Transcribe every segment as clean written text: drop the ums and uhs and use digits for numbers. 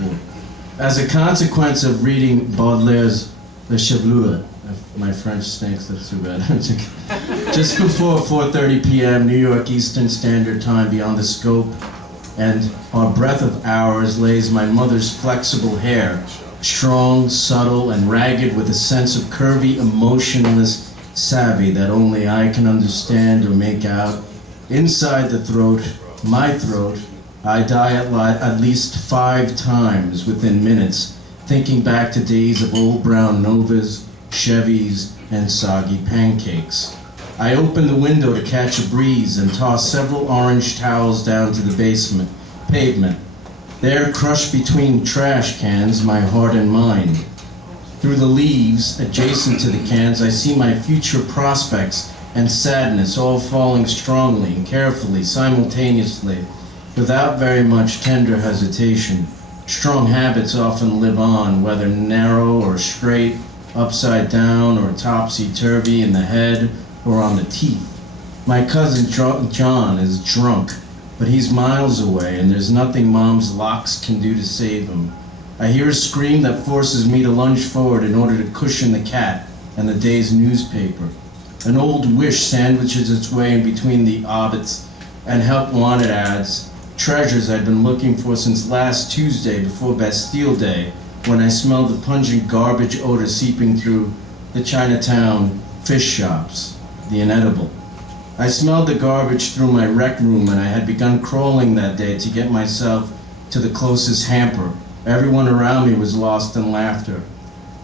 for. As a consequence of reading Baudelaire's Le Chevelure, if my French stinks, that's too bad. Just before 4:30 p.m. New York Eastern Standard Time, beyond the scope and our breath of hours, lays my mother's flexible hair, strong, subtle, and ragged, with a sense of curvy, emotionless savvy that only I can understand or make out. Inside the throat, my throat, I die at least 5 times within minutes, thinking back to days of old brown Novas, Chevys, and soggy pancakes. I open the window to catch a breeze and toss several orange towels down to the pavement. There, crushed between trash cans, my heart and mind. Through the leaves, adjacent to the cans, I see my future prospects and sadness all falling strongly and carefully, simultaneously, without very much tender hesitation. Strong habits often live on, whether narrow or straight, upside down or topsy-turvy in the head or on the teeth. My cousin John is drunk, but he's miles away, and there's nothing Mom's locks can do to save him. I hear a scream that forces me to lunge forward in order to cushion the cat and the day's newspaper. An old Wish sandwiches its way in between the obits and help wanted ads, treasures I'd been looking for since last Tuesday before Bastille Day, when I smelled the pungent garbage odor seeping through the Chinatown fish shops, the inedible. I smelled the garbage through my rec room, and I had begun crawling that day to get myself to the closest hamper. Everyone around me was lost in laughter.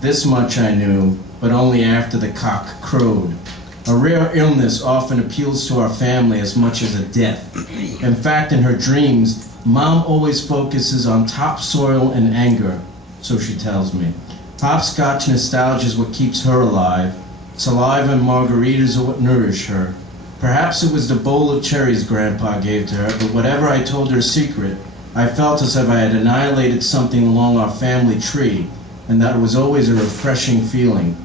This much I knew, but only after the cock crowed. A rare illness often appeals to our family as much as a death. In fact, in her dreams, Mom always focuses on topsoil and anger, so she tells me. Hopscotch nostalgia is what keeps her alive. Saliva and margaritas are what nourish her. Perhaps it was the bowl of cherries Grandpa gave to her, but whatever I told her secret, I felt as if I had annihilated something along our family tree, and that it was always a refreshing feeling.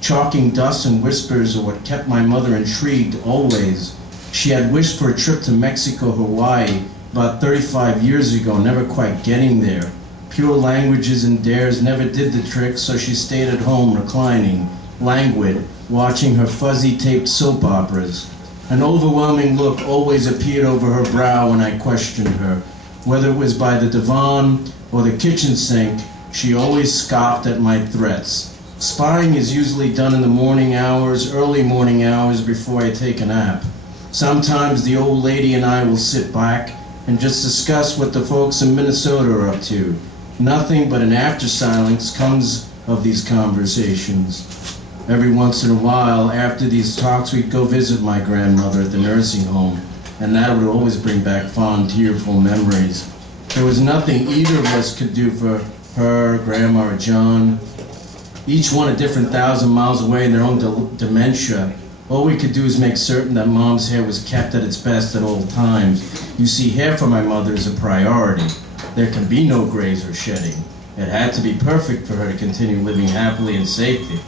Chalking dust and whispers are what kept my mother intrigued always. She had wished for a trip to Mexico, Hawaii, about 35 years ago, never quite getting there. Pure languages and dares never did the trick, so she stayed at home reclining, languid, watching her fuzzy-taped soap operas. An overwhelming look always appeared over her brow when I questioned her. Whether it was by the divan or the kitchen sink, she always scoffed at my threats. Spying is usually done in the morning hours, early morning hours before I take a nap. Sometimes the old lady and I will sit back and just discuss what the folks in Minnesota are up to. Nothing but an after silence comes of these conversations. Every once in a while, after these talks, we'd go visit my grandmother at the nursing home, and that would always bring back fond, tearful memories. There was nothing either of us could do for her, Grandma, or John. Each one a different 1,000 miles away in their own dementia. All we could do is make certain that Mom's hair was kept at its best at all times. You see, hair for my mother is a priority. There can be no grays or shedding. It had to be perfect for her to continue living happily and safely.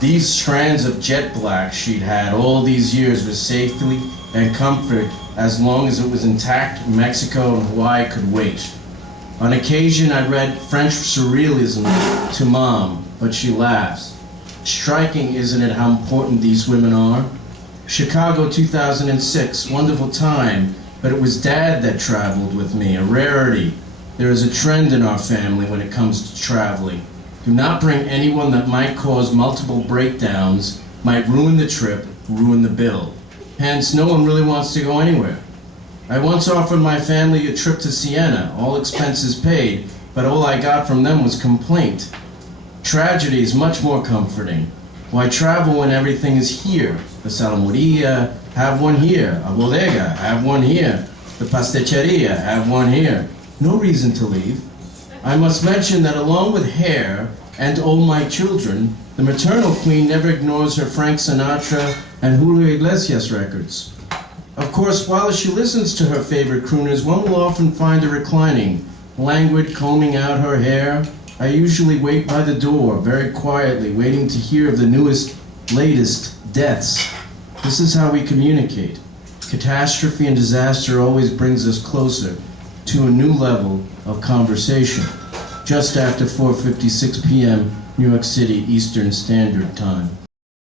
These strands of jet black she'd had all these years with safety and comfort as long as it was intact. Mexico and Hawaii could wait. On occasion, I read French surrealism to Mom, but she laughs. Striking, isn't it, how important these women are? Chicago 2006, wonderful time, but it was Dad that traveled with me, a rarity. There is a trend in our family when it comes to traveling. Do not bring anyone that might cause multiple breakdowns, might ruin the trip, ruin the bill. Hence, no one really wants to go anywhere. I once offered my family a trip to Siena, all expenses paid, but all I got from them was complaint. Tragedy is much more comforting. Why travel when everything is here? The Salamoria, have one here. A bodega, have one here. The pasticceria, have one here. No reason to leave. I must mention that along with hair and Oh My Children, the maternal queen never ignores her Frank Sinatra and Julio Iglesias records. Of course, while she listens to her favorite crooners, one will often find her reclining, languid, combing out her hair. I usually wait by the door, very quietly, waiting to hear of the newest, latest deaths. This is how we communicate. Catastrophe and disaster always brings us closer to a new level of conversation. just after 4:56 p.m. New York City Eastern Standard Time.